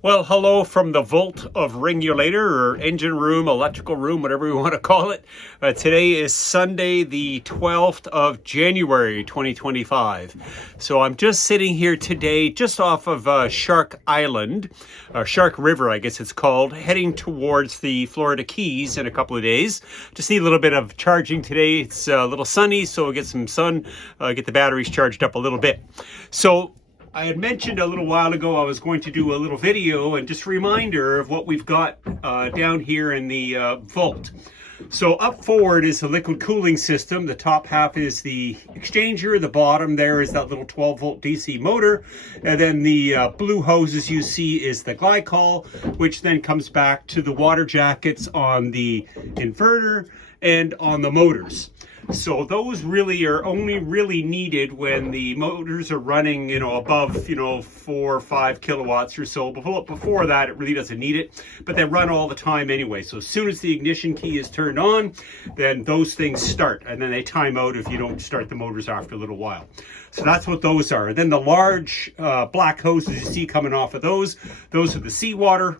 Well, hello from the vault of Ringulator, or engine room, electrical room, whatever we want to call it. Today is Sunday, the 12th of January, 2025. So I'm just sitting here today, just off of Shark Island, or Shark River, I guess it's called, heading towards the Florida Keys in a couple of days. Just need a little bit of charging today. It's a little sunny, so we'll get some sun, get the batteries charged up a little bit. So I had mentioned a little while ago I was going to do a little video and just a reminder of what we've got down here in the vault. So up forward is the liquid cooling system. The top half is the exchanger. The bottom there is that little 12 volt DC motor. And then the blue hoses you see is the glycol, which then comes back to the water jackets on the inverter and on the motors. So those really are only really needed when the motors are running, above, 4 or 5 kilowatts or so. Before that, it really doesn't need it, but they run all the time anyway. So as soon as the ignition key is turned on, then those things start, and then they time out if you don't start the motors after a little while. So that's what those are. And then the large black hoses you see coming off of those are the seawater.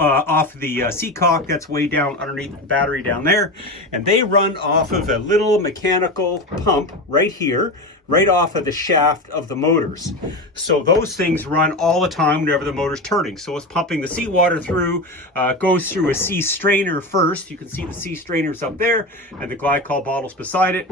Off the seacock that's way down underneath the battery down there, and they run off of a little mechanical pump right here, right off of the shaft of the motors. So those things run all the time whenever the motor's turning. So it's pumping the seawater through, goes through a sea strainer first. You can see the sea strainers up there and the glycol bottles beside it.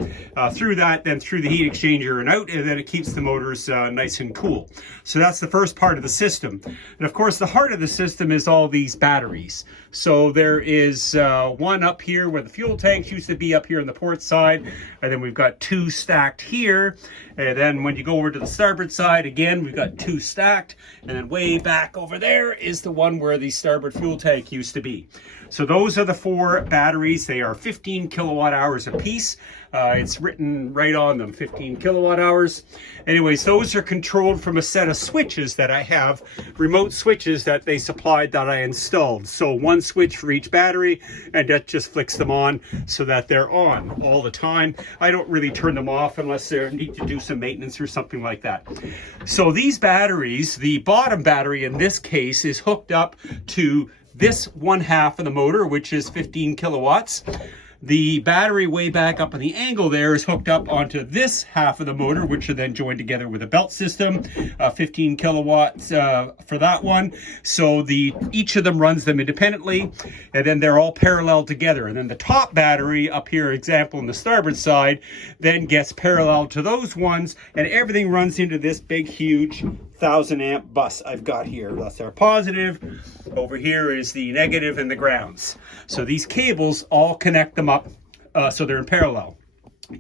Through that, then through the heat exchanger and out, and then it keeps the motors nice and cool. So that's the first part of the system. And of course, the heart of the system is all these batteries. So there is one up here where the fuel tanks used to be, up here on the port side, and then we've got 2 stacked here. And then when you go over to the starboard side, again, we've got 2 stacked. And then way back over there is the one where the starboard fuel tank used to be. So those are the 4 batteries. They are 15 kilowatt hours a piece. It's written right on them, 15 kilowatt hours. Anyways, those are controlled from a set of switches that I have, remote switches that they supplied that I installed. So one switch for each battery, and that just flicks them on so that they're on all the time. I don't really turn them off unless they need to do some maintenance or something like that. So these batteries, the bottom battery in this case is hooked up to this one half of the motor, which is 15 kilowatts. The battery way back up on the angle there is hooked up onto this half of the motor, which are then joined together with a belt system, 15 kilowatts for that one. So each of them runs them independently, and then they're all parallel together. And then the top battery up here, example on the starboard side, then gets parallel to those ones, and everything runs into this big, huge 1000 amp bus I've got here. That's our positive. Over here is the negative and the grounds. So these cables all connect them up, so they're in parallel.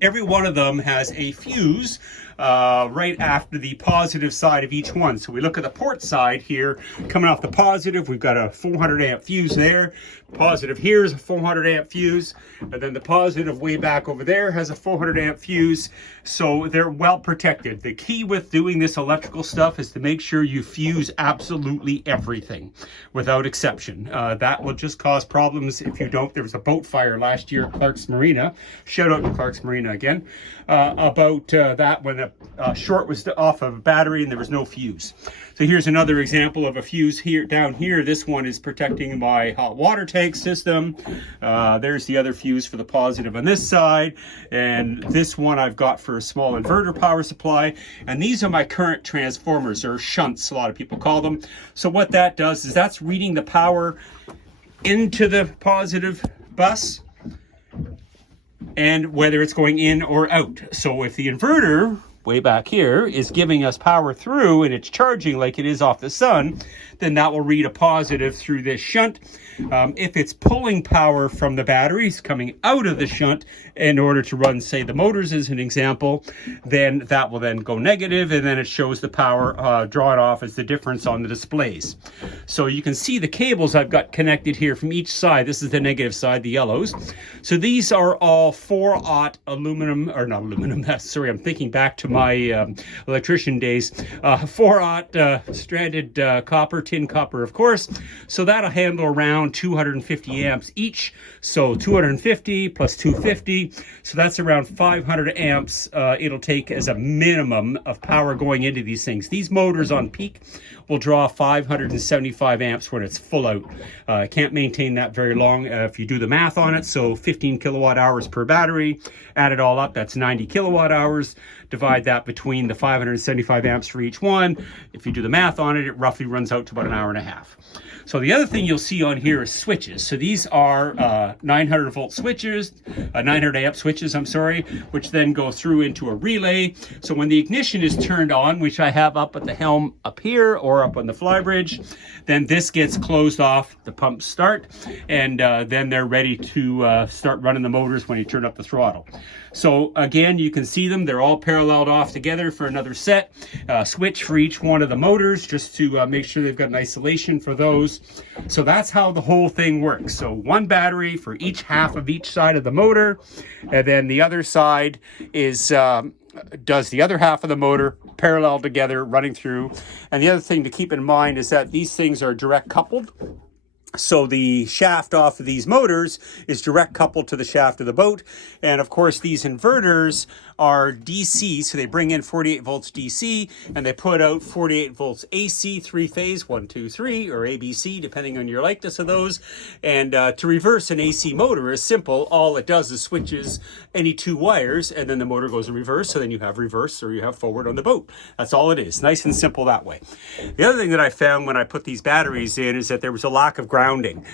Every one of them has a fuse right after the positive side of each one. So we look at the port side here, coming off the positive, we've got a 400 amp fuse there. Positive here is a 400 amp fuse, and then the positive way back over there has a 400 amp fuse. So they're well protected. The key with doing this electrical stuff is to make sure you fuse absolutely everything without exception. That will just cause problems if you don't. There was a boat fire last year at Clark's Marina. Shout out to Clark's Marina again, about that when a short was off of a battery and there was no fuse. So here's another example of a fuse here down here. This one is protecting my hot water tank system. There's the other fuse for the positive on this side, and this one I've got for a small inverter power supply. And these are my current transformers, or shunts, a lot of people call them. So what that does is that's reading the power into the positive bus, and whether it's going in or out. So if the inverter way back here is giving us power through and it's charging like it is off the sun, then that will read a positive through this shunt. If it's pulling power from the batteries coming out of the shunt in order to run, say, the motors as an example, then that will then go negative, and then it shows the power drawn off as the difference on the displays. So you can see the cables I've got connected here from each side. This is the negative side, the yellows. So these are all 4-aught aluminum, or not aluminum, sorry, I'm thinking back to my electrician days. 4-aught stranded copper, tin copper, of course. So that'll handle around 250 amps each. So 250 plus 250. So that's around 500 amps it'll take as a minimum of power going into these things. These motors on peak will draw 575 amps when it's full out. Can't maintain that very long if you do the math on it. So 15 kilowatt hours per battery, add it all up, that's 90 kilowatt hours. Divide that between the 575 amps for each one. If you do the math on it, it roughly runs out to about an hour and a half. So the other thing you'll see on here is switches. So these are 900 volt switches, 900 amp switches, I'm sorry, which then go through into a relay. So when the ignition is turned on, which I have up at the helm up here or up on the flybridge, then this gets closed off, the pumps start, and then they're ready to start running the motors when you turn up the throttle. So again, you can see them, they're all paralleled off together for another set. Switch for each one of the motors just to make sure they've got an isolation for those. So that's how the whole thing works. So one battery for each half of each side of the motor, and then the other side is does the other half of the motor parallel together running through. And the other thing to keep in mind is that these things are direct coupled. So the shaft off of these motors is direct coupled to the shaft of the boat. And of course, these inverters are DC, so they bring in 48 volts DC and they put out 48 volts AC, three-phase, 1, 2, 3, or ABC, depending on your likeness of those. And to reverse an AC motor is simple. All it does is switches any two wires, and then the motor goes in reverse, so then you have reverse or you have forward on the boat. That's all it is. Nice and simple that way. The other thing that I found when I put these batteries in is that there was a lack of grounding.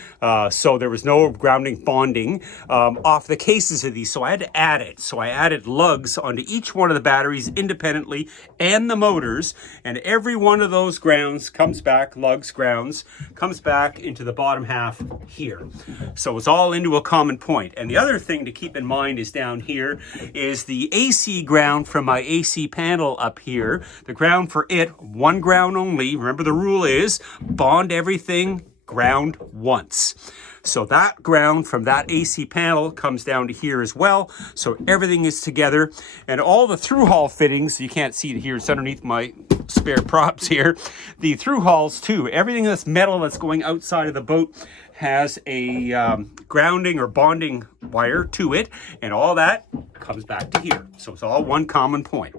So there was no grounding bonding off the cases of these, so I had to add it. So I added lugs onto each one of the batteries independently and the motors, and every one of those grounds comes back, lugs, grounds, comes back into the bottom half here. So it's all into a common point. And the other thing to keep in mind is down here is the AC ground from my AC panel up here. The ground for it, one ground only. Remember the rule is bond everything ground once. So that ground from that AC panel comes down to here as well. So everything is together, and all the through-hull fittings, you can't see it here, it's underneath my spare props here. The through-hulls too, everything that's metal that's going outside of the boat has a grounding or bonding wire to it, and all that comes back to here. So it's all one common point.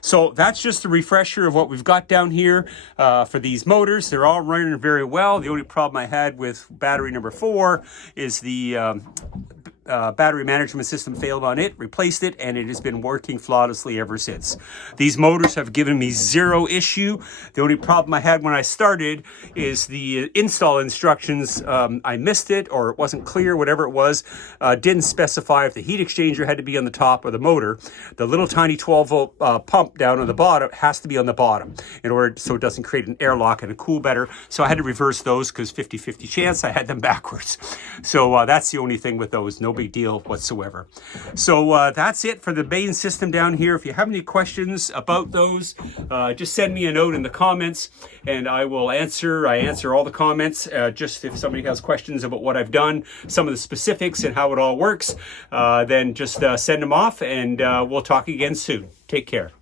So that's just a refresher of what we've got down here for these motors. They're all running very well. The only problem I had with battery number 4 is the battery management system failed on it, replaced it, and it has been working flawlessly ever since. These motors have given me zero issue. The only problem I had when I started is the install instructions. I missed it, or it wasn't clear, whatever it was. Didn't specify if the heat exchanger had to be on the top of the motor. The little tiny 12-volt pump down on the bottom has to be on the bottom in order so it doesn't create an airlock and cool better. So I had to reverse those because 50-50 chance I had them backwards. So that's the only thing with those. No big deal whatsoever. So that's it for the main system down here. If you have any questions about those, just send me a note in the comments and I will answer. I answer all the comments. Just if somebody has questions about what I've done, some of the specifics and how it all works, then just send them off, and we'll talk again soon. Take care.